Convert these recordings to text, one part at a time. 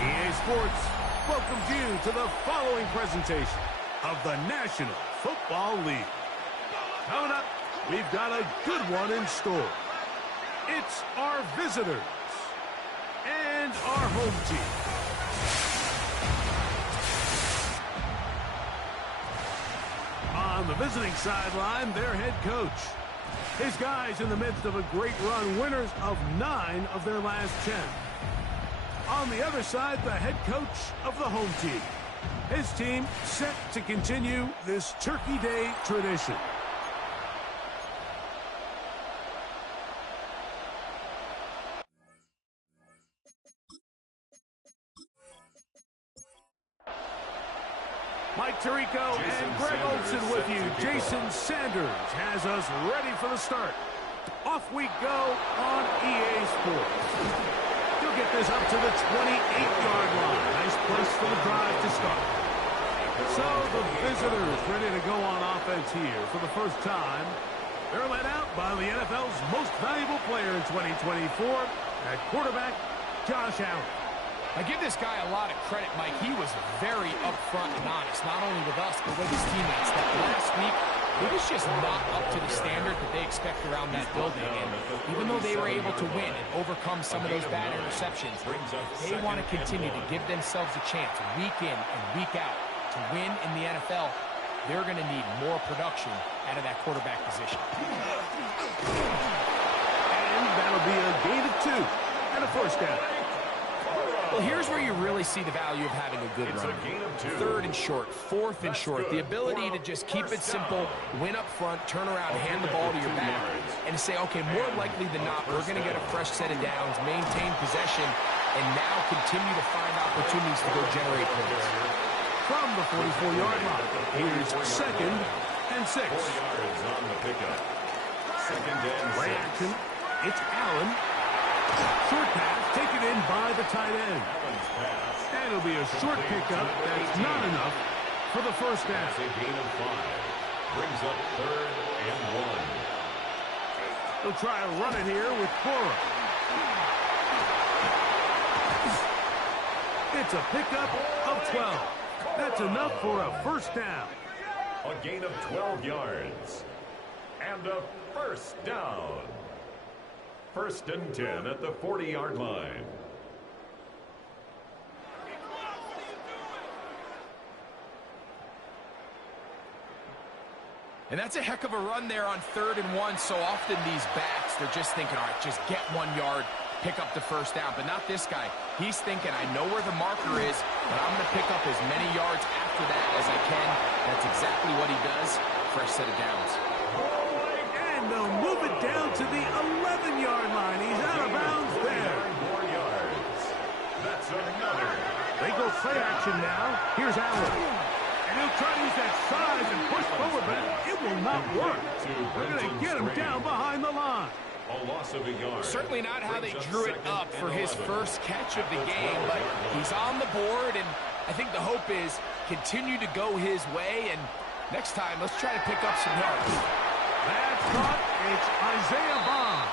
EA Sports welcomes you to the following presentation of the National Football League. Coming up, we've got a good one in store. It's our visitors and our home team. On the visiting sideline, their head coach. His guys in the midst of a great run, winners of 9 of their last 10. On the other side, the head coach of the home team. His team set to continue this Turkey Day tradition. Mike Tirico and Greg Olson with you. Jason Sanders has us ready for the start. Off we go on EA Sports. You'll get this up to the 28-yard line. Nice place for the drive to start. So the visitors ready to go on offense here for the first time. They're led out by the NFL's most valuable player in 2024, at quarterback, Josh Allen. I give this guy a lot of credit, Mike. He was very upfront and honest, not only with us, but with his teammates. That last week, he was just not up to the standard that they expect around that building. And even though they were able to win and overcome some of those bad interceptions, they want to continue to give themselves a chance week in and week out to win in the NFL. They're going to need more production out of that quarterback position. And that'll be a gain of 2 and a first down. Well, here's where you really see the value of having a good run. 3rd and short, 4th and short. The ability to just keep it simple, win up front, turn around, hand the ball to your back, and to say, okay, more likely than not, we're going to get a fresh set of downs, maintain possession, and now continue to find opportunities to go generate points. From the 44-yard line, here's 2nd and 6. Play action. It's Allen. Short pass taken in by the tight end. And it'll be a short pickup that's not enough for the first down. Brings up 3rd and 1. He'll try to run it here with Cora. It's a pickup of 12. That's enough for a first down. A gain of 12 yards. And a first down. 1st and 10 at the 40-yard line. And that's a heck of a run there on 3rd and 1. So often these backs, they're just thinking, all right, just get 1 yard, pick up the first down. But not this guy. He's thinking, I know where the marker is, but I'm going to pick up as many yards after that as I can. That's exactly what he does. Fresh set of downs. And they'll move it down to the 11-yard line. He's out of bounds there. 4 yards. That's another. They go play action now. Here's Allen. And he'll try to use that size and push forward, but it will not work. They're going to get him down behind the line. A loss of a yard. Certainly not how they drew it up for his first catch of the game, but he's on the board, and I think the hope is continue to go his way, and next time, let's try to pick up some yards. That's caught. It's Isaiah Bond.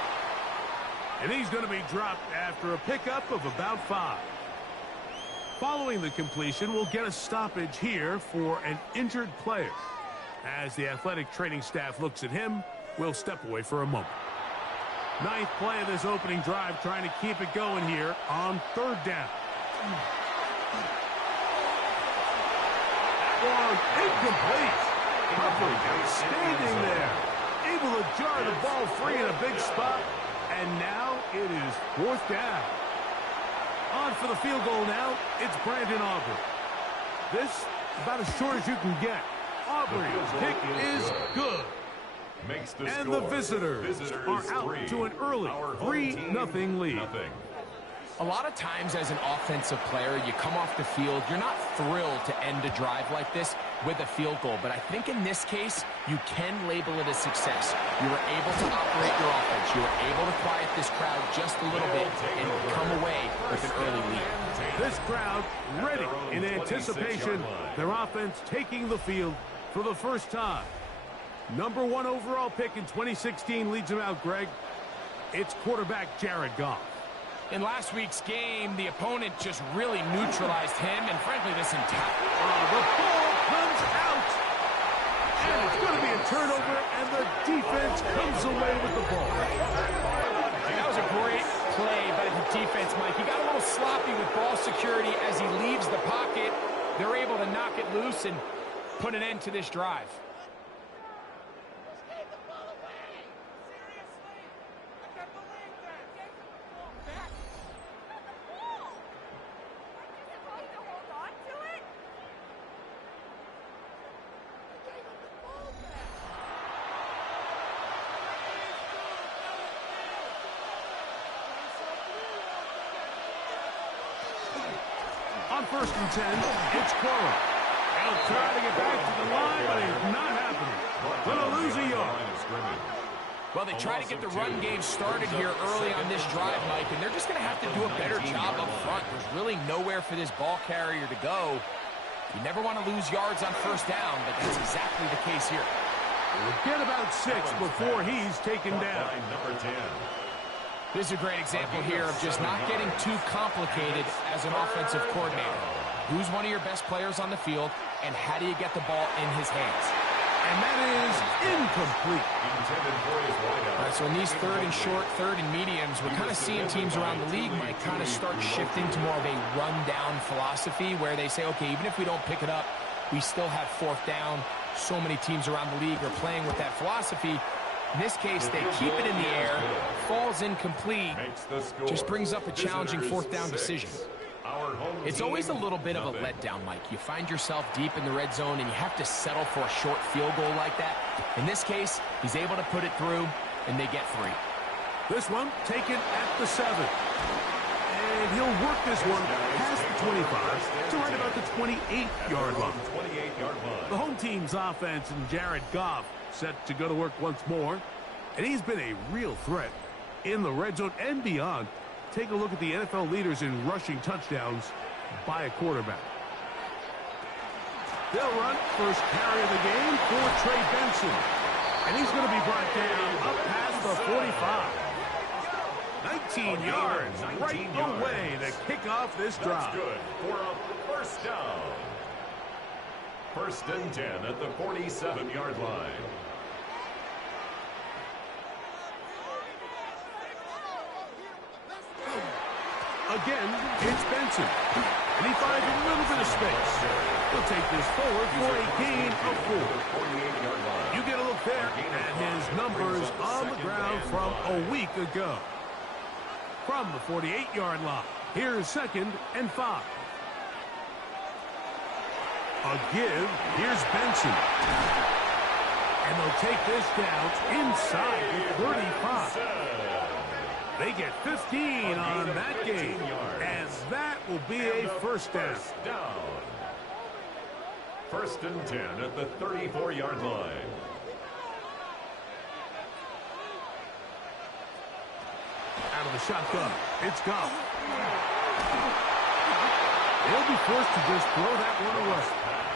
And he's going to be dropped after a pickup of about 5. Following the completion, we'll get a stoppage here for an injured player. As the athletic training staff looks at him, we'll step away for a moment. 9th play of this opening drive, trying to keep it going here on 3rd down. That one incomplete. Humphrey outstanding there. Able to jar the ball free in a big spot. And now it is 4th down. On for the field goal now, it's Brandon Aubrey. This, about as short as you can get. Aubrey's kick is good. And the visitors are out to an early 3-0 lead. A lot of times as an offensive player, you come off the field, you're not thrilled to end a drive like this with a field goal. But I think in this case, you can label it a success. You were able to operate your offense. You were able to quiet this crowd just a little bit and come away with an early lead. This crowd ready in anticipation. Their offense taking the field for the first time. Number 1 overall pick in 2016 leads him out, Greg. It's quarterback Jared Goff. In last week's game, the opponent just really neutralized him, and frankly, this entire... The ball comes out. And it's going to be a turnover, and the defense comes away with the ball. That was a great play by the defense, Mike. He got a little sloppy with ball security as he leaves the pocket. They're able to knock it loose and put an end to this drive. On 1st and 10, it's Quora. He'll try to get back to the line, but it's not happening. Going to lose a yard. Well, they try to get the run game started here early on this drive, Mike, and they're just going to have to do a better job up front. There's really nowhere for this ball carrier to go. You never want to lose yards on 1st down, but that's exactly the case here. We'll get about 6 before he's taken down. Number 10. This is a great example here of just not getting too complicated as an offensive coordinator. Who's one of your best players on the field, and how do you get the ball in his hands? And that is incomplete. All right, so in these 3rd and short, 3rd and mediums, we're kind of seeing teams around the league might kind of start shifting to more of a run-down philosophy where they say, okay, even if we don't pick it up, we still have 4th down. So many teams around the league are playing with that philosophy. In this case, they keep it in the air, falls incomplete, just brings up a challenging 4th down decision. It's always a little bit of a letdown, Mike. You find yourself deep in the red zone, and you have to settle for a short field goal like that. In this case, he's able to put it through, and they get 3. This one taken at the 7. And he'll work this one past the 25 to right about the 28-yard line. The home team's offense and Jared Goff set to go to work once more. And he's been a real threat in the red zone and beyond. Take a look at the NFL leaders in rushing touchdowns by a quarterback. They'll run first carry of the game for Trey Benson. And he's going to be brought down up past the 45. 19 yards right away to kick off this drive. That's good for a 1st down. 1st and 10 at the 47-yard line. Again, it's Benson. And he finds a little bit of space. He'll take this forward for a gain of 4. You get a look there at his numbers on the ground from a week ago. From the 48-yard line, here's 2nd and 5. A give, here's Benson. And they'll take this down inside the 35. They get 15 on that game, and that will be a first down. 1st and 10 at the 34-yard line. Out of the shotgun, it's Goff. They'll be forced to just throw that one away.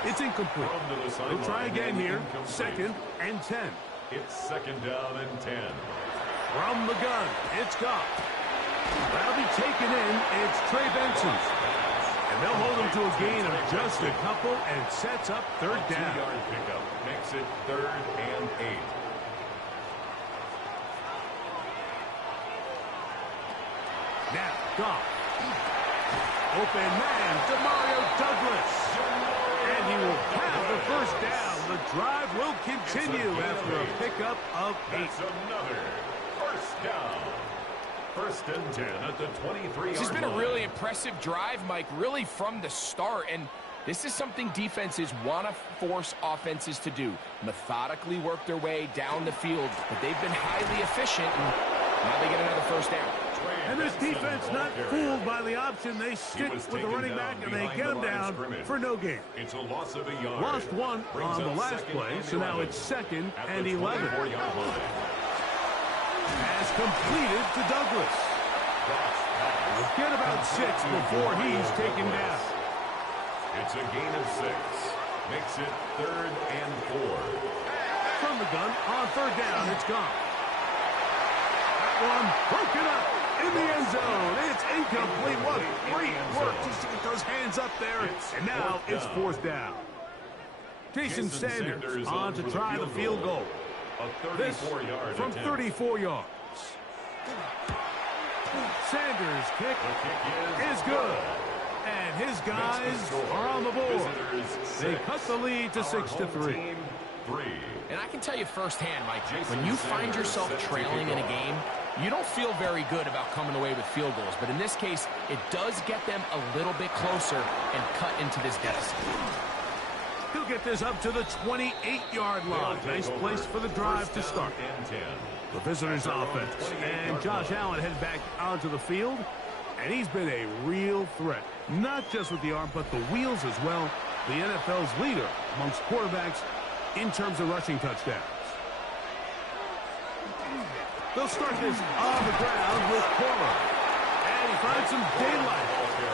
It's incomplete. They'll try again here. 2nd and 10. It's 2nd down and 10. From the gun, it's Goff. That'll be taken in. It's Trey Benson's. And they'll hold him to a gain of just a couple, and it sets up 3rd down. 2-yard pickup makes it 3rd and 8. Now, Goff. Open man, Demario Douglas. And he will have the first down. The drive will continue after a pickup of 8. That's another first down. 1st and 10 at the 23-yard line. This has been a really impressive drive, Mike, really from the start. And this is something defenses want to force offenses to do. Methodically work their way down the field. But they've been highly efficient, and now they get another first down. And this defense not fooled by the option. They stick with the running back, and they get him down for no gain. It's a loss of a yard. Lost one on the last play, so now it's 2nd and 11. Has completed to Douglas. We'll get about 6 before he's taken down. It's a gain of 6. Makes it 3rd and 4. From the gun on 3rd down, it's gone. That one broken up in the end zone. It's incomplete. What great work just to get those hands up there. And now it's 4th down. Jason Sanders on to try the field goal. This from 34 yards. Sanders' kick is good. And his guys are on the board. They cut the lead to 6-3. And I can tell you firsthand, Mike, when you find yourself trailing in a game, you don't feel very good about coming away with field goals. But in this case, it does get them a little bit closer and cut into this deficit. He'll get this up to the 28-yard line. Nice place for the drive to start. The visitors' offense. And Josh Allen heads back onto the field. And he's been a real threat. Not just with the arm, but the wheels as well. The NFL's leader amongst quarterbacks in terms of rushing touchdowns. They'll start this on the ground with Cora. And he finds some daylight.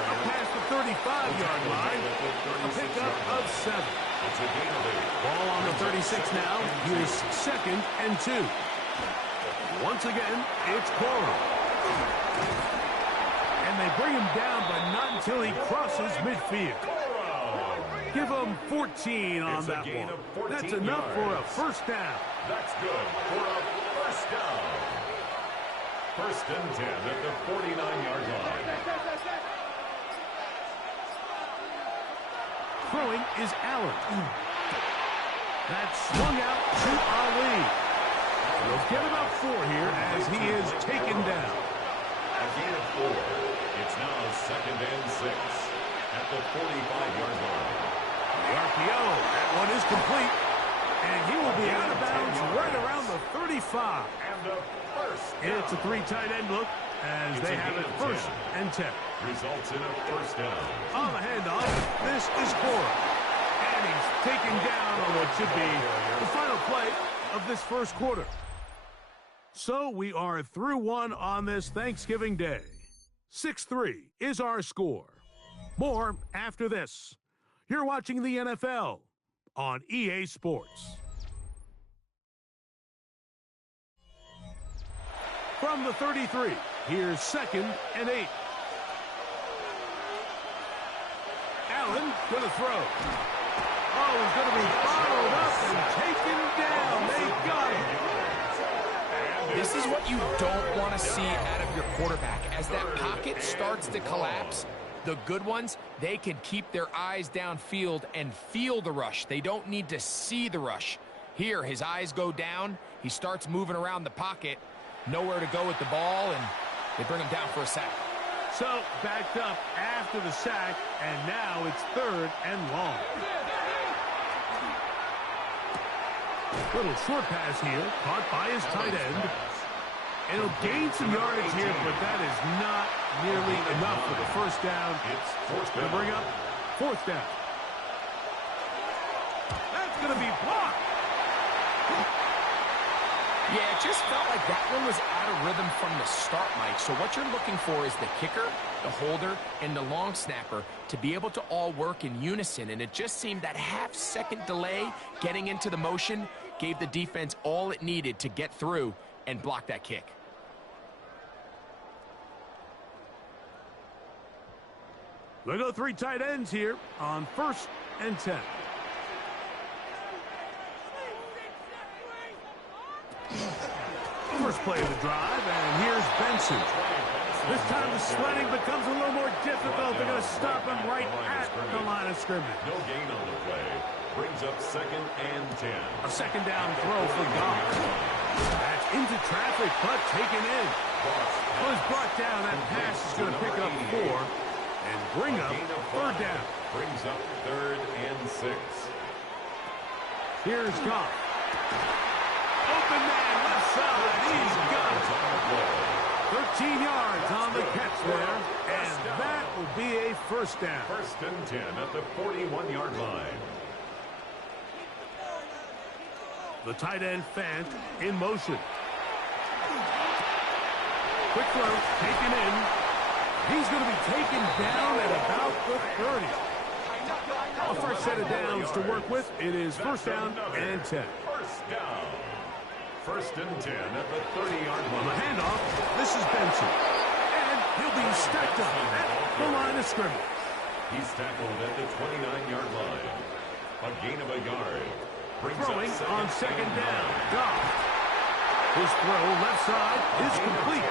Up past the 35-yard line. A pickup of 7. Ball on the 36 now. Here's 2nd and 2. Once again, it's Cora. And they bring him down, but not until he crosses midfield. Give him 14 on that one. That's enough for a first down. That's good for a first down. 1st and 10 at the 49-yard line. Throwing is Allen. That's swung out to Ali. He'll get about 4 here as he is taken down. A gain of 4. It's now 2nd and 6 at the 45-yard line. The RPO, that one is complete. And he will be out of bounds right around the 35. And a first down. It's a 3 tight end look as they have it 1st and 10. Results in a first down. On the handoff, this is Cora. And he's taken down on what should be the final play of this first quarter. So we are through 1 on this Thanksgiving Day. 6-3 is our score. More after this. You're watching the NFL on EA Sports. From the 33, here's 2nd and 8. Allen gonna throw. Oh, he's gonna be followed up and taken down. They got him. And This is what you don't want to see out of your quarterback. As that pocket starts to collapse, the good ones, they can keep their eyes downfield and feel the rush. They don't need to see the rush. Here, his eyes go down. He starts moving around the pocket. Nowhere to go with the ball, and they bring him down for a sack. So, backed up after the sack, and now it's 3rd and long. Little short pass here, caught by his tight end. And he'll gain some yardage here, but that is not nearly enough for the first down. It's going to bring up 4th down. That's going to be blocked. Yeah, it just felt like that one was out of rhythm from the start, Mike. So what you're looking for is the kicker, the holder, and the long snapper to be able to all work in unison. And it just seemed that half-second delay getting into the motion gave the defense all it needed to get through and block that kick. They go 3 tight ends here on 1st and 10. First play of the drive, and here's Benson. This time the sledding becomes a little more difficult. They're going to stop him right at the line of scrimmage. No gain on the play. Brings up 2nd and 10. A 2nd down throw for Goff. That's into traffic, but taken in. Was brought down. That pass is going to pick up 4 and bring up 3rd down. Brings up 3rd and 6. Here's Goff. Open man, left side. He's got it. 13 yards on the catch there, and that will be a 1st down. 1st and 10 at the 41-yard line. The tight end Fant in motion. Quick throw, taken in. He's going to be taken down at about the 30. A first set of downs to work with. It is 1st down and 10. 1st down. 1st and 10 at the 30-yard line. On the handoff, this is Benson. And he'll be stacked up at the line of scrimmage. He's tackled at the 29-yard line. A gain of a yard. Throwing on 2nd down. Goff. His throw left side is complete.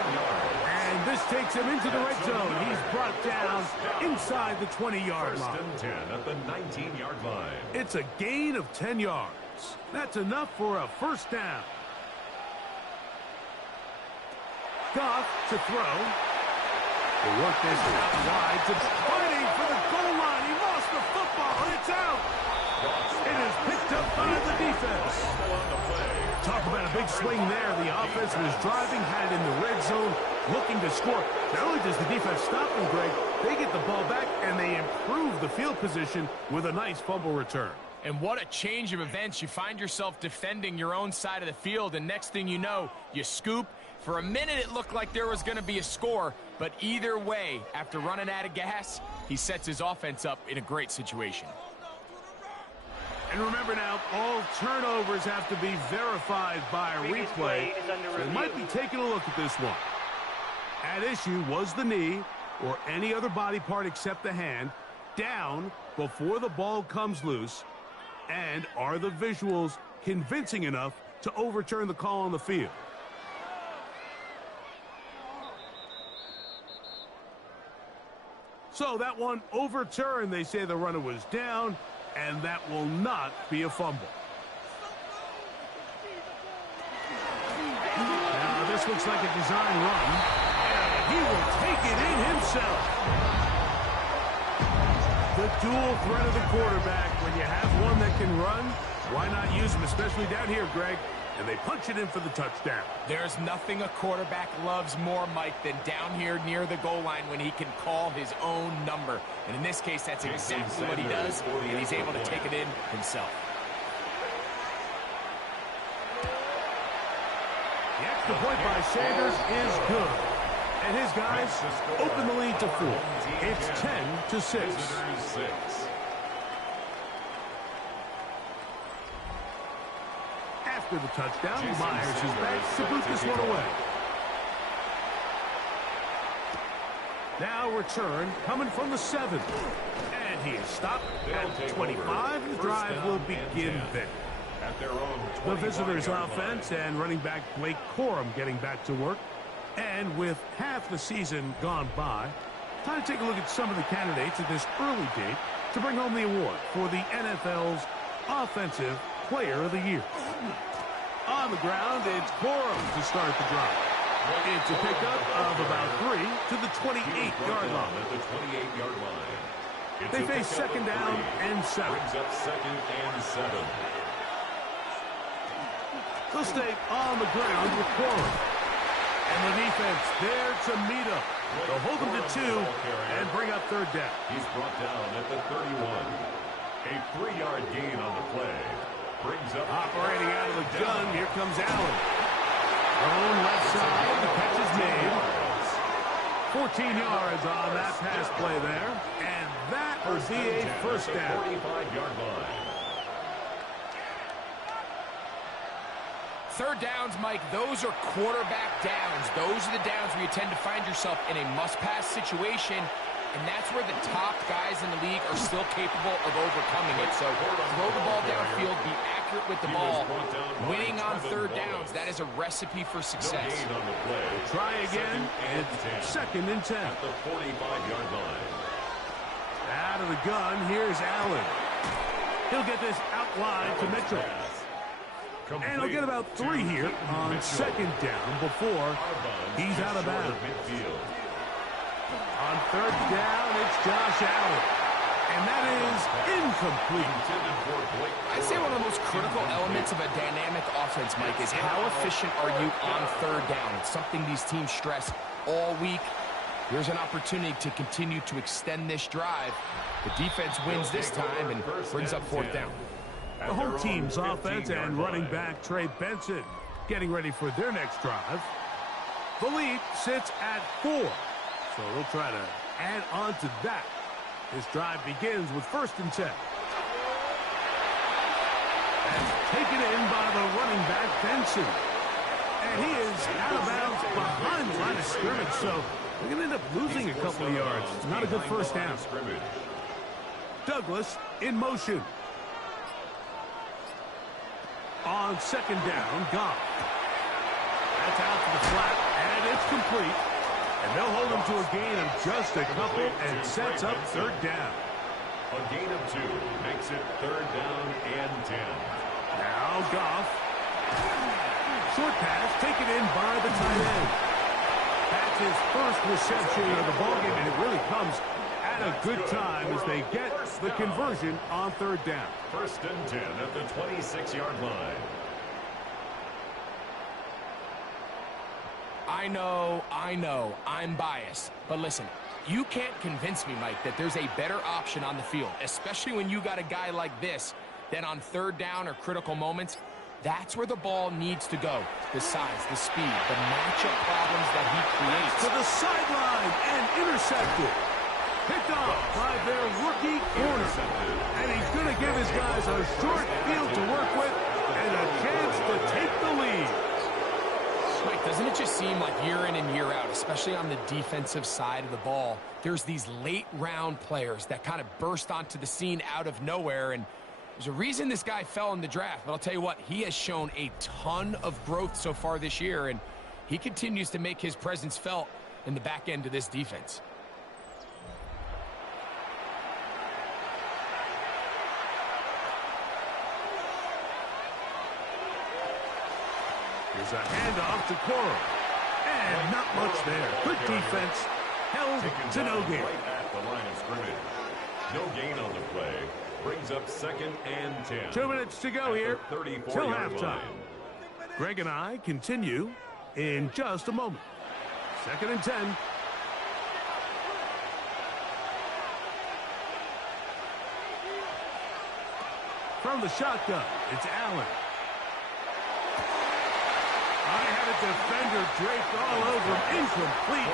And this takes him into the red zone. He's brought down inside the 20-yard line. 1st and 10 at the 19-yard line. It's a gain of 10 yards. That's enough for a 1st down. Goff to throw. They work this out wide to fighting for the goal line. He lost the football, and it's out. It is picked up by the defense. Talk about a big swing there. The offense was driving, had in the red zone, looking to score. Not only does the defense stop them, Greg, they get the ball back, and they improve the field position with a nice fumble return. And what a change of events. You find yourself defending your own side of the field, and next thing you know, you scoop. For a minute, it looked like there was going to be a score, but either way, after running out of gas, he sets his offense up in a great situation. And remember now, all turnovers have to be verified by a replay. They might be taking a look at this one. At issue was the knee, or any other body part except the hand, down before the ball comes loose. And are the visuals convincing enough to overturn the call on the field? So that one overturned. They say the runner was down, and that will not be a fumble. Now this looks like a design run, and he will take it in himself. The dual threat of the quarterback. When you have one that can run, why not use him, especially down here, Greg? And they punch it in for the touchdown. There's nothing a quarterback loves more, Mike, than down here near the goal line when he can call his own number. And in this case, that's exactly what he does, and he's able to take it in himself. The extra point by Sanders is good. And his guys open the lead to 4. It's 10-6. After the touchdown, Myers is back to boot this one away. Now return coming from the 7. And he is stopped at 25. The drive will begin there. at their own 25-yard The visitors' line. offense and running back Blake Corum getting back to work. And with half the season gone by, time to take a look at some of the candidates at this early date to bring home the award for the NFL's Offensive Player of the Year. On the ground, it's Corum to start the drive. It's a pickup of about 3 to the 28-yard line. At the 28-yard line. They face second down and 7. Brings up second and 7. They'll stay on the ground with Corum. And the defense there to meet up. They'll hold them to 2 and bring up third down. He's brought down at the 31. A 3-yard gain on the play. Brings up Operating out of the gun, here comes Allen. Thrown left side, the catch is made. 14 yards on that pass play there. And that will be a first down. 45-yard line. Third downs, Mike, those are quarterback downs. Those are the downs where you tend to find yourself in a must-pass situation, and that's where the top guys in the league are still capable of overcoming it. So throw the ball downfield, be accurate with the ball. Winning on third downs, that is a recipe for success. No gain on the play. Try again, it's second and 10. At the 45-yard line. Out of the gun, here's Allen. He'll get this outline to Mitchell. And he'll get about 3 here on second down before he's out of bounds. On third down, it's Josh Allen. And that is incomplete. I'd say one of the most critical elements of a dynamic offense, Mike, is how efficient are you on third down. It's something these teams stress all week. Here's an opportunity to continue to extend this drive. The defense wins this time and brings up fourth down. The home team's offense and running back Trey Benson getting ready for their next drive. The lead sits at 4, so they'll try to add on to that. This drive begins with first and 10. And taken in by the running back Benson. And he is out of bounds behind the line of scrimmage, so they're going to end up losing a couple of yards. Not a good first down. Douglas in motion. On second down, Goff. That's out to the flat, and it's complete. And they'll hold him to a gain of just a couple and sets up third down. A gain of 2 makes it third down and 10. Now Goff. Short pass taken in by the tight end. That's his first reception of the ballgame, and it really comes at a good time as they get the conversion on third down. First and 10 at the 26-yard line. I know, I'm biased. But listen, you can't convince me, Mike, that there's a better option on the field, especially when you got a guy like this, than on third down or critical moments. That's where the ball needs to go. The size, the speed, the matchup problems that he creates. To the sideline and intercepted. Picked off by their rookie corner. And he's going to give his guys a short field to work with and a chance to take the lead. Mike, doesn't it just seem like year in and year out, especially on the defensive side of the ball, there's these late-round players that kind of burst onto the scene out of nowhere, and there's a reason this guy fell in the draft, but I'll tell you what, he has shown a ton of growth so far this year, and he continues to make his presence felt in the back end of this defense. Here's a handoff to Corum. And not much there. Good defense. Held to no gain. Right at the line of scrimmage. No gain on the play. Brings up second and 10. 2 minutes to go here till halftime. Line. Greg and I continue in just a moment. Second and 10. From the shotgun, it's Allen. I had a defender draped all over him. Incomplete.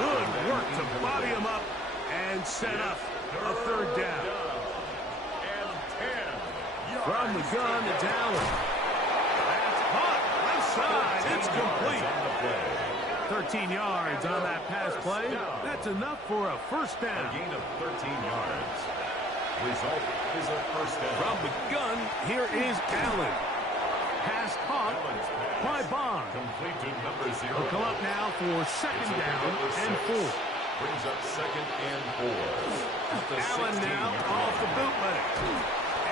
Good work to body him up and set up a third down. From the gun, it's Allen. That's hot. Left side. It's complete. 13 yards on that pass play. That's enough for a first down. A gain of 13 yards. Result is a first down. From the gun, here is Allen. Pass caught by Bond. Complete to number 0. He'll come up now for second down and 4. Brings up second and 4. Allen now off the bootleg.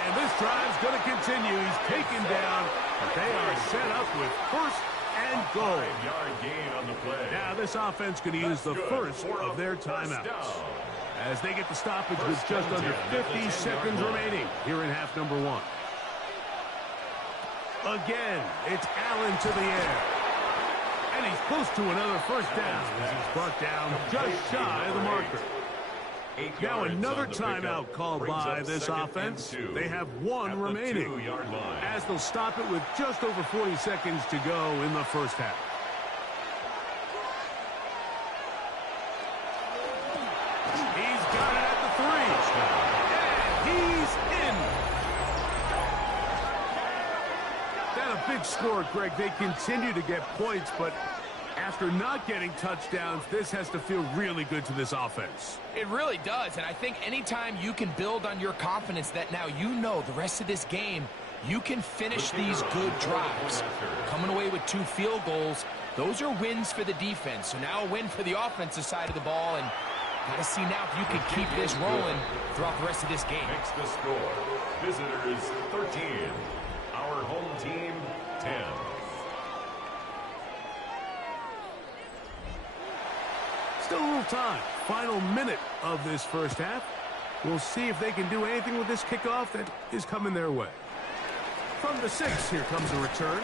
And this drive's going to continue. He's taken down, but they are set up with first and goal. 5-yard gain on the play. Now this offense going to use the first of their timeouts as they get the stoppage with just under 50 seconds remaining here in half number 1. Again, it's Allen to the air. And he's close to another first down as he's brought down just shy of the marker. Now another timeout called by this offense. They have 1 remaining as they'll stop it with just over 40 seconds to go in the first half. He's got it at the 3. And he's in. That a big score, Greg. They continue to get points, but after not getting touchdowns, this has to feel really good to this offense. It really does, and I think anytime you can build on your confidence that now you know the rest of this game, you can finish these good drives. Coming away with 2 field goals, those are wins for the defense. So now a win for the offensive side of the ball, and got to see now if you can keep this rolling throughout the rest of this game. Makes the score. Visitors 13. Our home team 10. Still a little time. Final minute of this first half. We'll see if they can do anything with this kickoff that is coming their way. From the 6, here comes a return.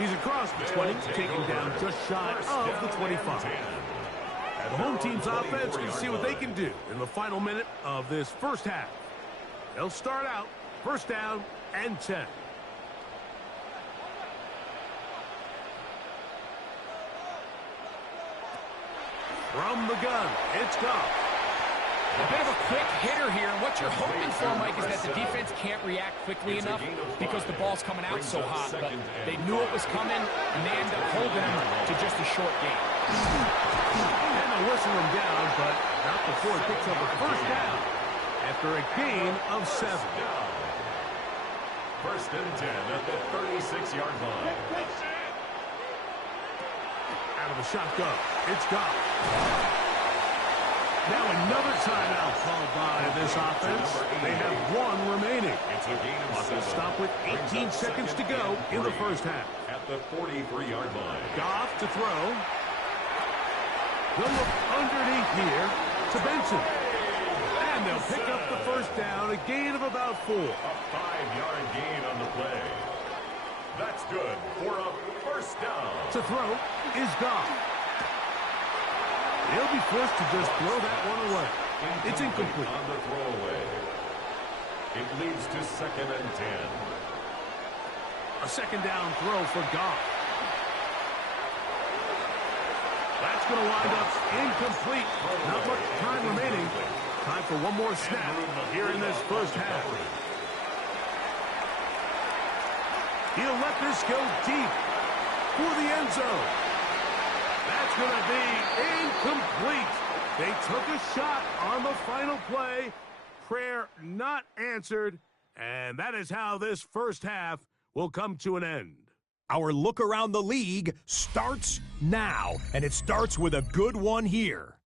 He's across the 20, taken down just shy of the 25. The home team's offense can see what they can do in the final minute of this first half. They'll start out first down and 10. From the gun, it's Goff. A bit of a quick hitter here. What you're hoping for, Mike, is that the defense can't react quickly enough because the ball's coming out so hot. But they knew it was coming, and they end up holding him to just a short gain. And they'll whistle him down, but not before it picks up a first down after a gain of 7. First and 10 at the 36-yard line. Out of the shotgun, it's Goff. Now another timeout called by this offense. They have 1 remaining. It's a gain of 7. Stop with 18 seconds to go in the first half. At the 43-yard line. Goff to throw. They'll look underneath here to Benson. And they'll pick up the first down, a gain of about 4. A 5-yard gain on the play. That's good for a first down. To throw is Goff. They'll be forced to just throw that one away. It's incomplete. On the throwaway. It leads to second and 10. A second down throw for Goff. That's going to wind up incomplete. Not much time remaining. Time for one more snap here in this first half. He'll let this go deep for the end zone. That's going to be incomplete. They took a shot on the final play. Prayer not answered. And that is how this first half will come to an end. Our look around the league starts now, and it starts with a good one here.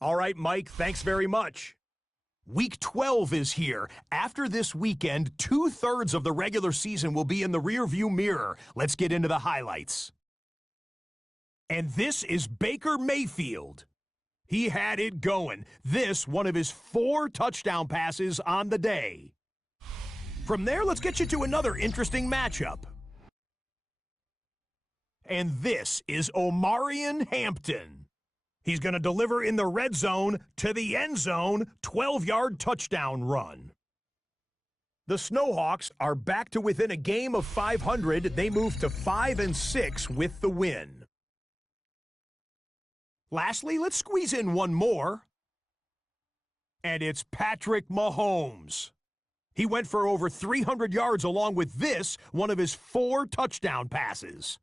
All right, Mike, thanks very much. Week 12 is here. After this weekend, 2/3 of the regular season will be in the rearview mirror. Let's get into the highlights. And this is Baker Mayfield. He had it going. This, one of his 4 touchdown passes on the day. From there, let's get you to another interesting matchup. And this is Omarion Hampton. He's going to deliver in the red zone to the end zone, 12-yard touchdown run. The Snowhawks are back to within a game of 500. They move to 5-6 with the win. Lastly, let's squeeze in one more. And it's Patrick Mahomes. He went for over 300 yards along with this, one of his 4 touchdown passes.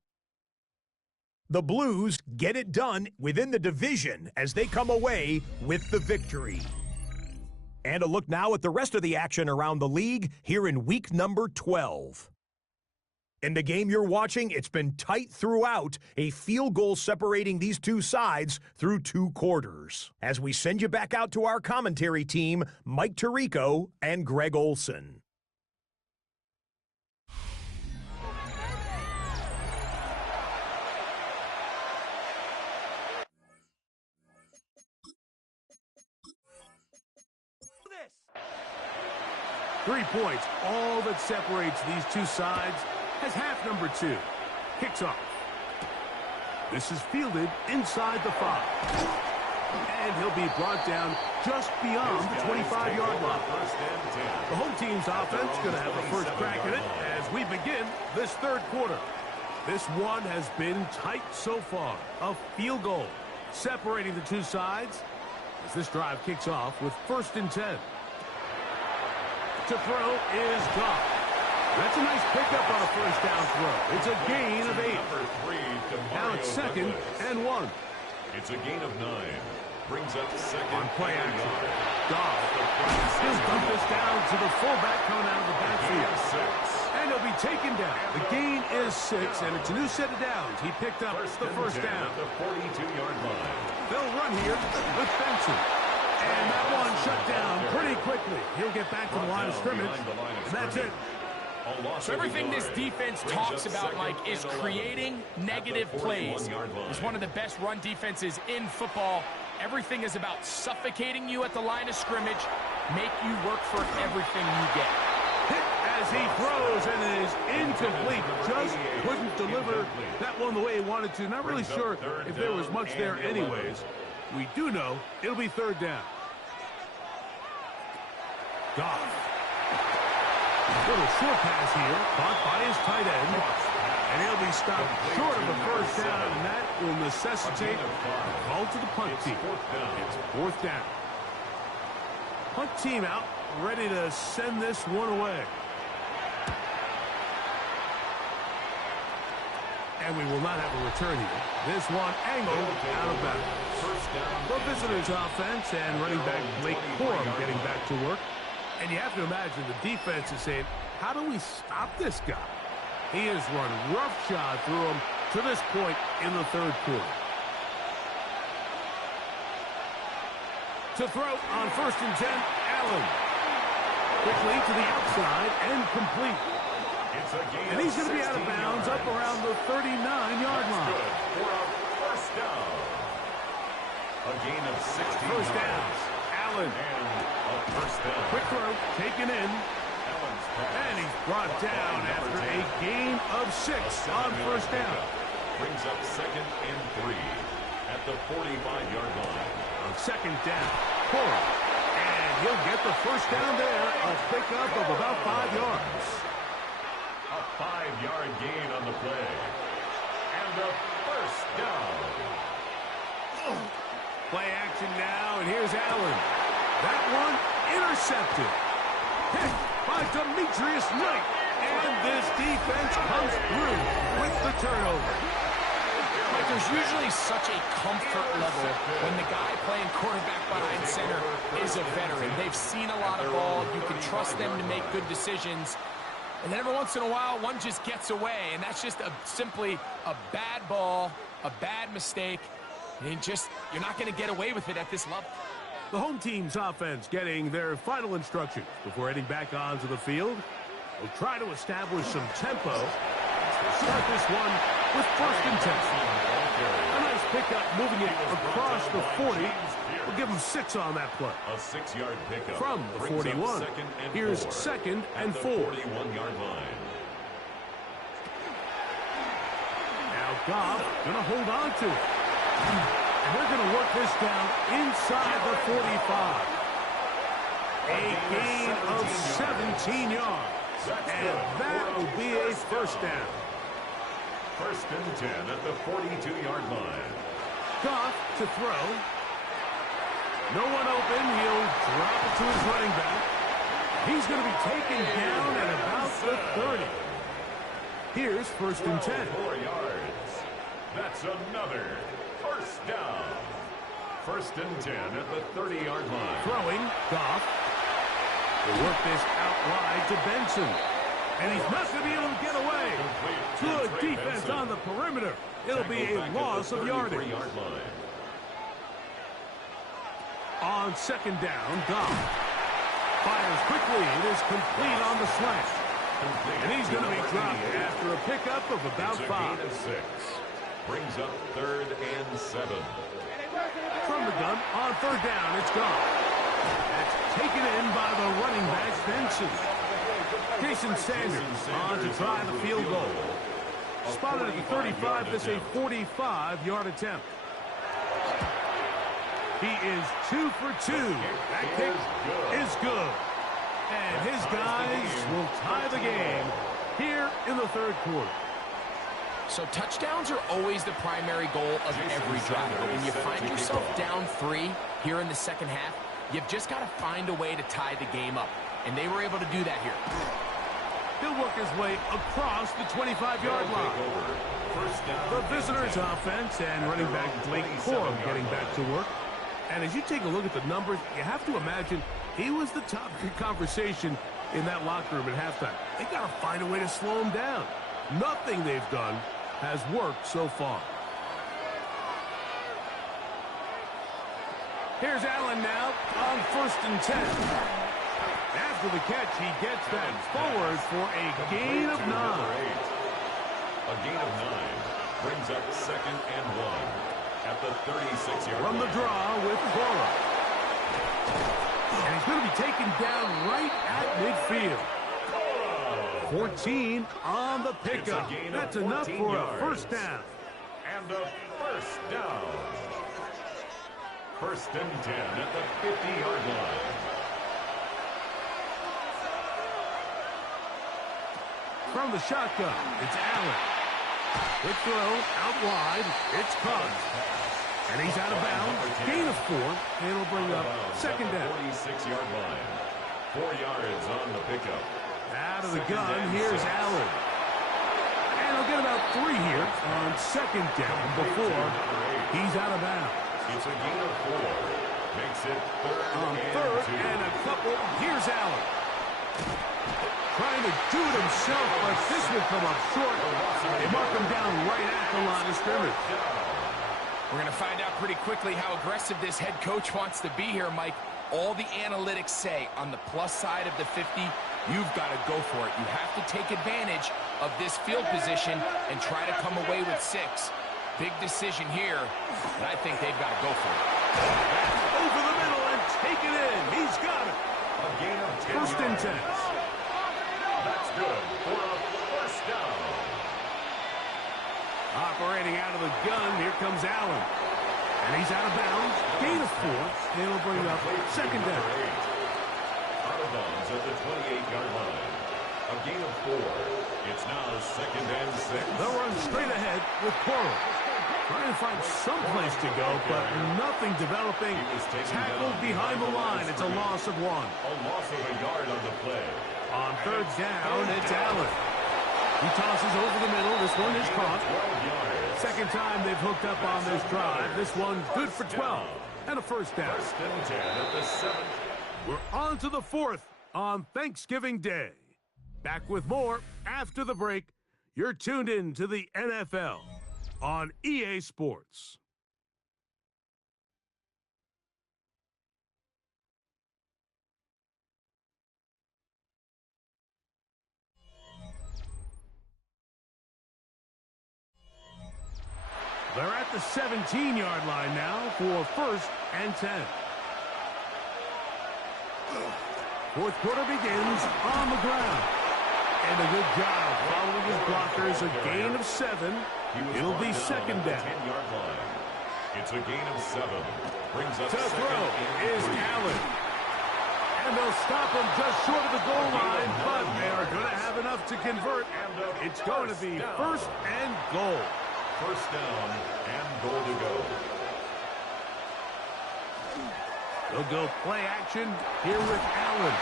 The Blues get it done within the division as they come away with the victory. And a look now at the rest of the action around the league here in week number 12. In the game you're watching, it's been tight throughout, a field goal separating these two sides through 2 quarters. As we send you back out to our commentary team, Mike Tirico and Greg Olson. Three points, all that separates these two sides, has half number 2. Kicks off. This is fielded inside the 5. And he'll be brought down just beyond the 25-yard line. The home team's offense going to have the first crack at it as we begin this third quarter. This one has been tight so far. A field goal separating the two sides as this drive kicks off with 1st and 10. To throw is gone. That's a nice pickup on a first down throw. It's a gain of 8. Now it's 2nd and 1. It's a gain of 9. Brings up 2nd on play and action. yard. Goff. He'll dump this down to the fullback coming out of the backfield. And he'll be taken down. The gain is 6, and it's a new set of downs. He picked up the first down. At the 42-yard line. They'll run here with Benson. And that one shut down pretty quickly. He'll get back to the line of scrimmage. And that's it. So everything this defense talks about, Mike, is creating negative plays. It's one of the best run defenses in football. Everything is about suffocating you at the line of scrimmage, make you work for everything you get. Hit as he throws, and it is incomplete. Just couldn't deliver that one the way he wanted to. Not really sure if there was much there anyways. We do know it'll be 3rd down. Goff. Little short pass here, caught by his tight end. And he'll be stopped short of the first down, and that will necessitate a call to the punt team. It's 4th down. Punt team out, ready to send this one away. And we will not have a return here. This one angled out of bounds. The visitors' offense and running back Blake Corum getting back to work. And you have to imagine the defense is saying, how do we stop this guy? He has run roughshod through him to this point in the 3rd quarter. To throw on 1st and 10, Allen. Quickly to the outside and complete. And he's going to be out of bounds up around the 39-yard line. For a first down. A gain of 16 First down. Allen. First down. Quick throw, taken in. And he's brought down after a gain of 6 on first down. Brings up 2nd and 3 at the 45-yard line. On 2nd down, Corum. And he'll get the first down there. A pickup of about 5 yards. A 5-yard gain on the play. And a first down. Play action now, and here's Allen. That one intercepted. Picked by Demetrius Knight. And this defense comes through with the turnover. Like, there's usually such a comfort level when the guy playing quarterback behind center is a veteran. They've seen a lot of ball. You can trust them to make good decisions. And then every once in a while, one just gets away. And that's just simply a bad ball, a bad mistake. And you're not going to get away with it at this level. The home team's offense getting their final instructions before heading back onto the field. They'll try to establish some tempo. They'll start this one with 1st and 10. A nice pickup moving it across the 40. We'll give them 6 on that play. A 6-yard pickup. From the 41. Here's 2nd and 4. 41-yard line. Now Goff going to hold on to it. And they're going to work this down inside the 45. A gain of 17 yards. And that will be a first down. 1st and 10 at the 42-yard line. Goff to throw. No one open. He'll drop it to his running back. He's going to be taken down at about the 30. Here's 1st and 10. 4 yards. That's another first down. 1st and 10 at the 30-yard line. Throwing, Goff. They work this out wide to Benson. And he's not going to be able to get away. Good defense on the perimeter. It'll be a loss of yardage. On second down, Goff fires quickly. It is complete on the slant. And he's going to be dropped after a pickup of about 5. Brings up 3rd and 7. From the gun, on 3rd down, it's gone. That's taken in by the running back, Benson. Jason Sanders on to try the field goal. Spotted at the 35, this a 45-yard attempt. He is 2 for 2. That kick is good. And his guys will tie the game here in the 3rd quarter. So touchdowns are always the primary goal of every drive. But when you find yourself down 3 here in the second half, you've just got to find a way to tie the game up. And they were able to do that here. He'll work his way across the 25-yard line. The visitors' offense and running back Blake Corum getting back to work. And as you take a look at the numbers, you have to imagine he was the top conversation in that locker room at halftime. They got to find a way to slow him down. Nothing they've done has worked so far. Here's Allen now on 1st and 10. After the catch, he gets that forward for a gain of 9. A gain of 9 brings up 2nd and 1 at the 36-yard line. From the draw with Cora. And he's going to be taken down right at midfield. 14 on the pickup. That's enough for a 1st down. And a 1st down. 1st and 10 at the 50-yard line. From the shotgun, it's Allen. Quick throw, out wide. It's caught. And he's out of bounds. Gain of 4. And it'll bring up 2nd down. 46-yard line. 4 yards on the pickup. Out of the gun, here's Allen. And he'll get about 3 here on 2nd down before he's out of bounds. It's a gain of 4. Makes it 3rd on and 3rd 2. and a couple. Here's Allen. Trying to do it himself, but this will come up short. They mark him down right at the line of scrimmage. We're going to find out pretty quickly how aggressive this head coach wants to be here, Mike. All the analytics say on the plus side of the 50, you've got to go for it. You have to take advantage of this field position and try to come away with 6. Big decision here, and I think they've got to go for it. Over the middle and take it in. He's got it. A gain of 10 1st and 10. That's good for a 1st down. Operating out of the gun, here comes Allen. And he's out of bounds. Gain of 4. And it'll bring up 2nd down. Out of bounds at the 28-yard line. A gain of 4. It's now 2nd and 6. They'll run straight ahead with Coral. Trying to find some place to go, but nothing developing. Tackled behind the line. It's a loss of 1. A loss of a yard on the play. On 3rd down, it's Allen. He tosses over the middle. This one is caught. 2nd time they've hooked up on this drive. This one good for 12. And a 1st down. 1st and 10 at the 7th. We're on to the 4th on Thanksgiving Day. Back with more after the break. You're tuned in to the NFL on EA Sports. They're at the 17-yard line now for 1st and 10. 4th quarter begins on the ground. And a good job following his blockers. A gain of 7. It'll be 2nd down. 10-yard line. It's a gain of 7. Brings up To 2nd throw is 3. Allen. And they'll stop him just short of the goal line, but they are going to have enough to convert. It's going to be 1st and goal. 1st down and goal to go. They'll go play action here with Allen.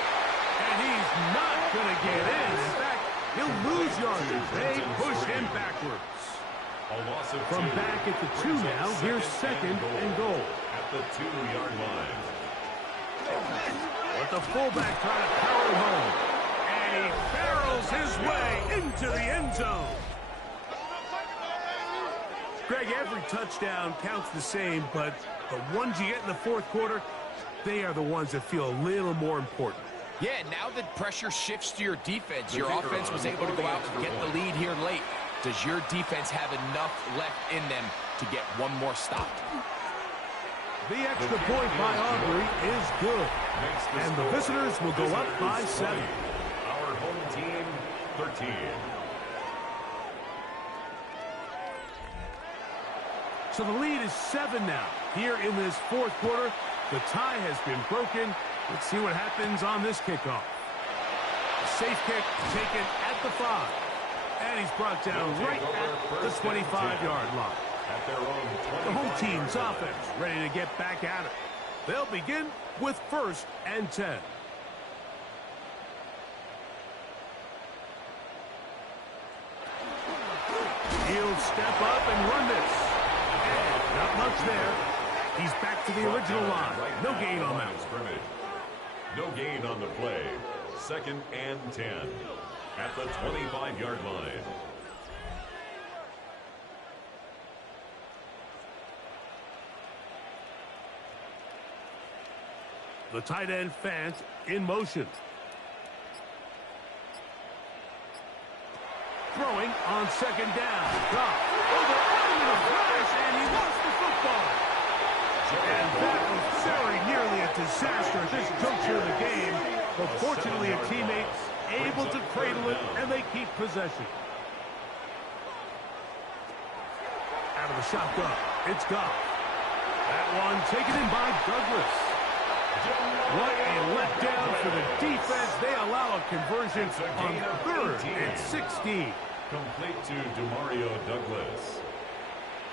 And he's not going to get in. In fact, he'll lose yardage. They push him backwards. A loss of 2. From back at the 2 now, here's 2nd and goal. At the 2-yard line. But the fullback trying to power it home. And he barrels his way into the end zone. Greg, every touchdown counts the same, but the ones you get in the fourth quarter, they are the ones that feel a little more important. Yeah, now that pressure shifts to your defense, your offense was able to go out and get the lead here late. Does your defense have enough left in them to get one more stop? The extra point by Aubrey is good. And the visitors will go up by 7. Our home team, 13. So the lead is 7 now. Here in this fourth quarter, the tie has been broken. Let's see what happens on this kickoff. A safe kick taken at the 5. And he's brought down right at the 25-yard line. At their own The home team's offense ready to get back at it. They'll begin with 1st and 10. He'll step up and run this. And not much there. He's back to the original line. No gain on that. No gain on the play. 2nd and 10 at the 25-yard line. The tight end Fant in motion. Throwing on 2nd down. Goff overrunning in a flash, and he lost the football. And that was very nearly a disaster at this juncture of the game. But fortunately, a teammate able to cradle it, and they keep possession. Out of the shotgun, it's Goff. That one taken in by Douglas. What a letdown for the defense. They allow a conversion on 3rd and 16. Complete to Demario Douglas.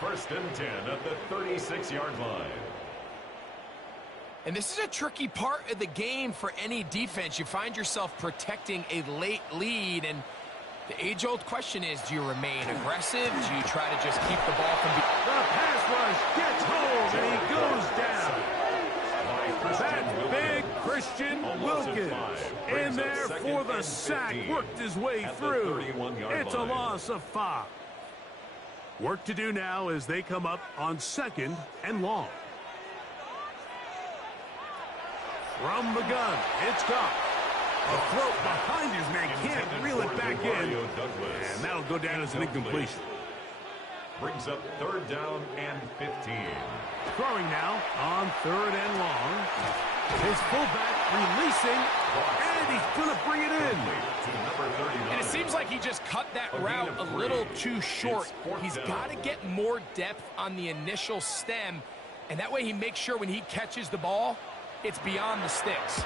1st and 10 at the 36-yard line. And this is a tricky part of the game for any defense. You find yourself protecting a late lead, and the age-old question is, do you remain aggressive? Do you try to just keep the ball from being... The pass rush gets home, and he goes down. That big Christian Wilkins in there for the sack, worked his way through. It's a loss of 5. Work to do now as they come up on 2nd and long. From the gun, it's Goff. A throw behind his man, can't reel it back in. And that'll go down as an incompletion. Brings up 3rd down and 15. Throwing now on 3rd and long. His fullback releasing, and he's going to bring it in. And it seems like he just cut that route a little too short. He's got to get more depth on the initial stem, and that way he makes sure when he catches the ball, it's beyond the sticks.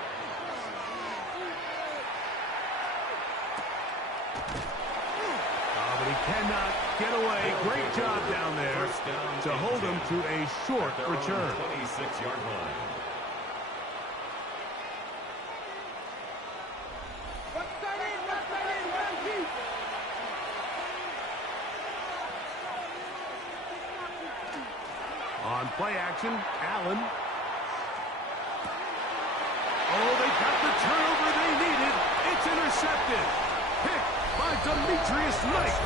But he cannot get away. Great job down there to hold him to a short return. 26-yard line. On play action, Allen. Oh, they got the turnover they needed. It's intercepted. Picked by Demetrius Knight.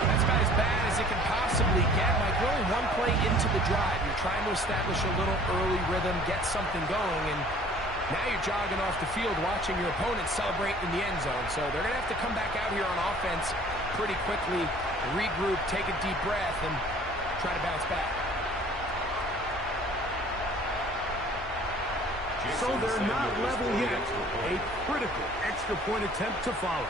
That's about as bad as it can possibly get. Like, you're only one play into the drive. You're trying to establish a little early rhythm, get something going, and now you're jogging off the field watching your opponent celebrate in the end zone. So they're going to have to come back out here on offense pretty quickly, regroup, take a deep breath, and try to bounce back. So they're not level yet. A critical extra point attempt to follow.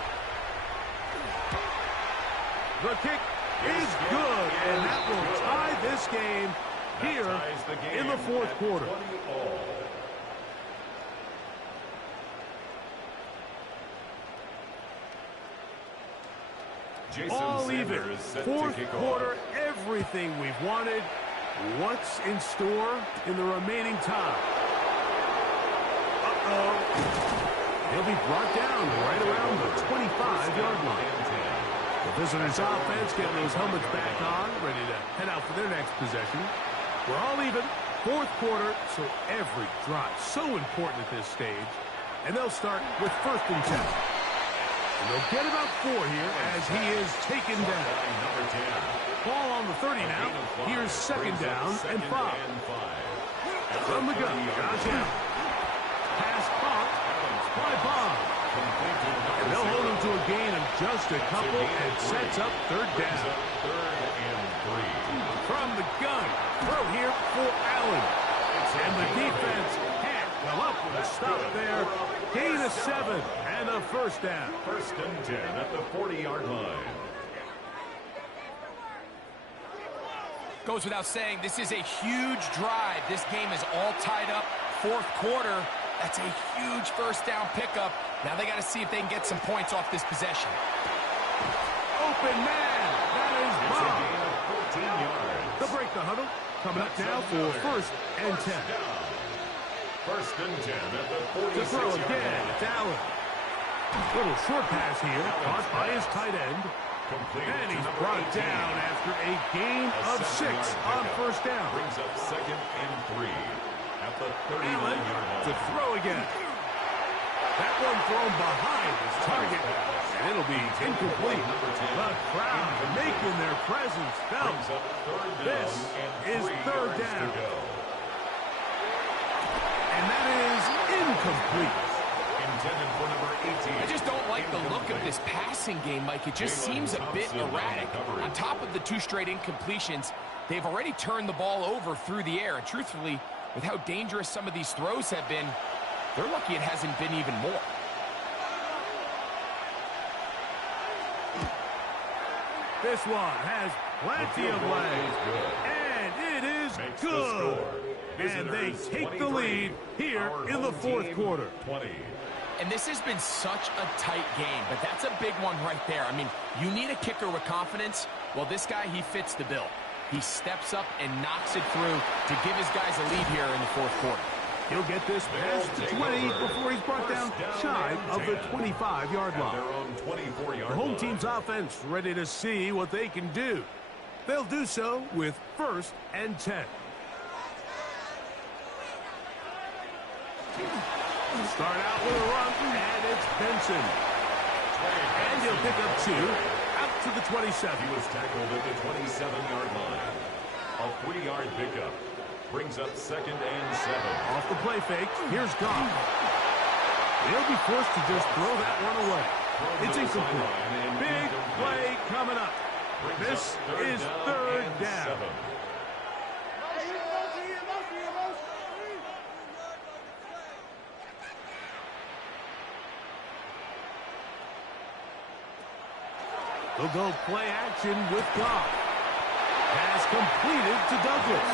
The kick is good, and that will tie this game here in the fourth quarter. All even. Fourth quarter, everything we've wanted. What's in store in the remaining time? He'll be brought down right around the 25-yard line. The visitors' offense getting those helmets back on, ready to head out for their next possession. We're all even. Fourth quarter, so every drive so important at this stage. And they'll start with 1st and 10. And they'll get about 4 here as he is taken down. Ball on the 30 now. Here's 2nd down and 5. From the gun, Josh Allen. Pass caught by Bob. And they'll hold him to a gain of just a couple and sets up 3rd down. From the gun, throw here for Allen. And the defense can't come up with a stop there. Gain of 7 and a 1st down. 1st and 10 at the 40-yard line. Goes without saying, this is a huge drive. This game is all tied up. 4th quarter, that's a huge 1st down pickup. Now they got to see if they can get some points off this possession. Open man, that is Bob. 14 yards. They'll break the huddle. Coming up now for 1st and 10. 1st and 10 at the 46-yard line. To throw again, it's Allen. Little short pass here, caught by his tight end. And he's brought down after a gain of 6 on 1st down. Brings up 2nd and 3 at the 39-yard line. To throw again. That one thrown behind his target. And it'll be incomplete. The crowd making their presence felt. This is 3rd down. And that is incomplete. Intended for number 18. I just don't like the look of this passing game, Mike. It just seems a bit erratic. On top of the 2 straight incompletions, they've already turned the ball over through the air. And truthfully, with how dangerous some of these throws have been, they're lucky it hasn't been even more. This one has plenty of legs. And it is good. And they take the lead here in the 4th quarter. 20. And this has been such a tight game, but that's a big one right there. I mean, you need a kicker with confidence. Well, this guy, he fits the bill. He steps up and knocks it through to give his guys a lead here in the 4th quarter. He'll get this past the 20 before he's brought down shy of the 25-yard line. The home team's offense ready to see what they can do. They'll do so with 1st and 10. Start out with a run, and it's Benson. And he'll pick up 2 out to the 27. He was tackled at the 27-yard line. A 3-yard pickup brings up 2nd and 7. Off the play fake, here's Goff. He'll be forced to just throw that one away. It's incomplete. Big play coming up. This is 3rd down. They'll go play action with Goff. Pass completed to Douglas.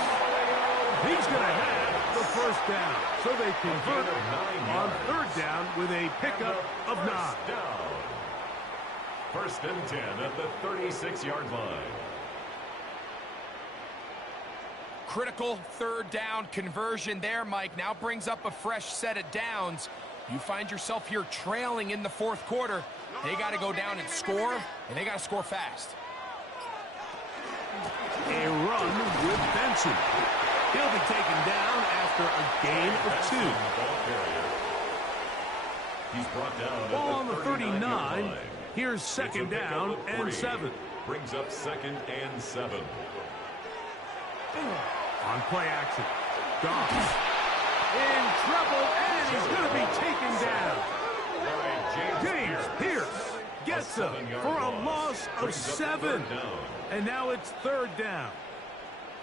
He's going to have the 1st down. So they convert on 3rd down with a pickup of 9. 1st and 10 at the 36-yard line. Critical 3rd down conversion there, Mike. Now brings up a fresh set of downs. You find yourself here trailing in the 4th quarter. They got to go down and score, and they got to score fast. A run with Benson. He'll be taken down after a gain of 2. He's brought down Ball on the 39. 39. Here's 2nd down and 7. Brings up 2nd and 7. On play action. Goff in trouble, and he's going to be taken down. James Pierce gets him for a loss of 7. And now it's 3rd down.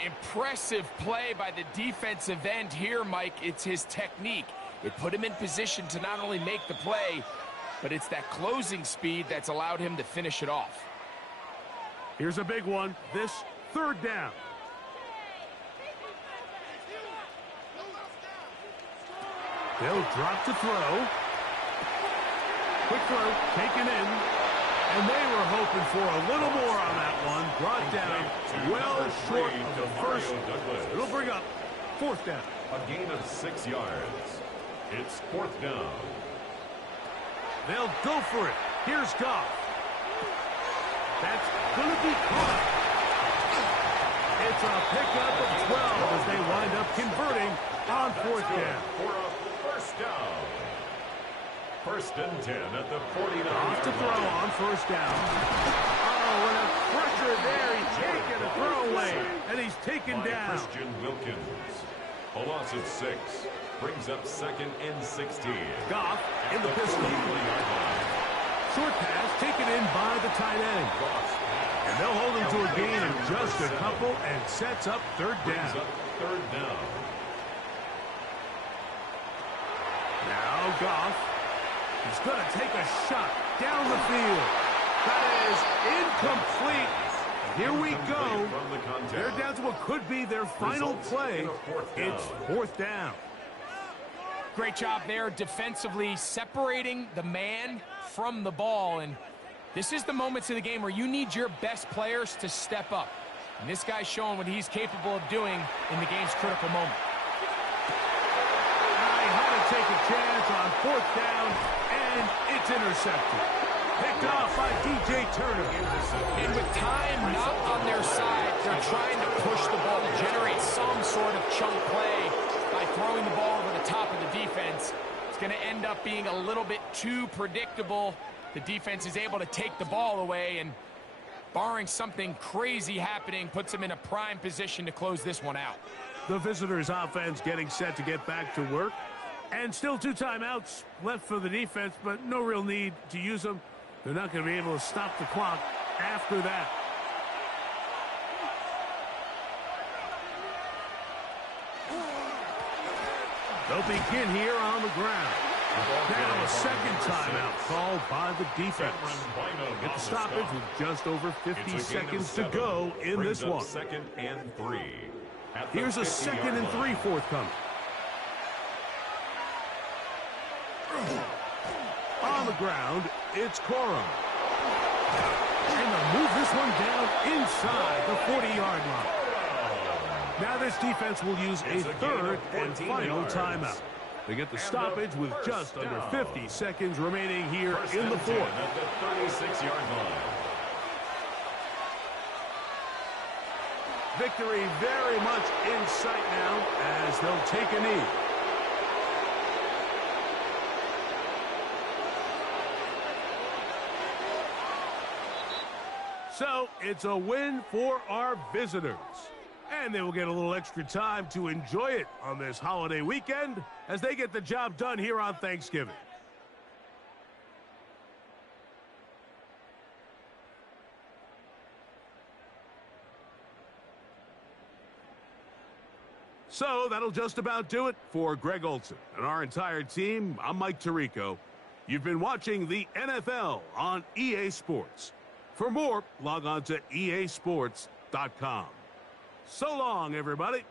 Impressive play by the defensive end here, Mike. It's his technique. It put him in position to not only make the play, but it's that closing speed that's allowed him to finish it off. Here's a big one. This 3rd down. They'll drop to throw. Quick throw, taken in. And they were hoping for a little more on that one. Brought down well short of the 1st. It'll bring up 4th down. A gain of 6 yards. It's 4th down. They'll go for it. Here's Goff. That's going to be caught. It's a pickup of 12 as they wind up converting on 4th down. For a first down. 1st and 10 at the 49. Off to throw on 1st down. Oh, and a pressure there. He's taking a throwaway, and he's taken down. Christian Wilkins. A loss of 6. Brings up 2nd and 16. Goff in the pistol. Short pass taken in by the tight end. And they'll hold him to a gain of just a couple and sets up 3rd down. Now Goff. He's going to take a shot down the field. That is incomplete. Here we go. They're down to what could be their final play. It's 4th down. Great job there defensively, separating the man from the ball. And this is the moments of the game where you need your best players to step up. And this guy's showing what he's capable of doing in the game's critical moment. He had to take a chance on 4th down, and it's intercepted. Picked off by DJ Turner. And with time not on their side, they're trying to push the ball to generate some sort of chunk play by throwing the ball over the top of the defense. It's going to end up being a little bit too predictable. The defense is able to take the ball away, and barring something crazy happening, puts them in a prime position to close this one out. The visitors' offense getting set to get back to work. And still 2 timeouts left for the defense, but no real need to use them. They're not going to be able to stop the clock after that. They'll begin here on the ground. Now a 2nd timeout called by the defense. Get the stoppage with just over 50 seconds to go in this one. 2nd and 3. Here's a 2nd and 3 forthcoming. On the ground, it's Corum. And they'll move this one down inside the 40-yard line. Now this defense will use a 3rd and final timeout. They get the stoppage with just under 50 seconds remaining here in the 4th. At the 36-yard line. Victory very much in sight now as they'll take a knee. So it's a win for our visitors. And they will get a little extra time to enjoy it on this holiday weekend as they get the job done here on Thanksgiving. So that'll just about do it for Greg Olson and our entire team. I'm Mike Tirico. You've been watching the NFL on EA Sports. For more, log on to easports.com. So long, everybody.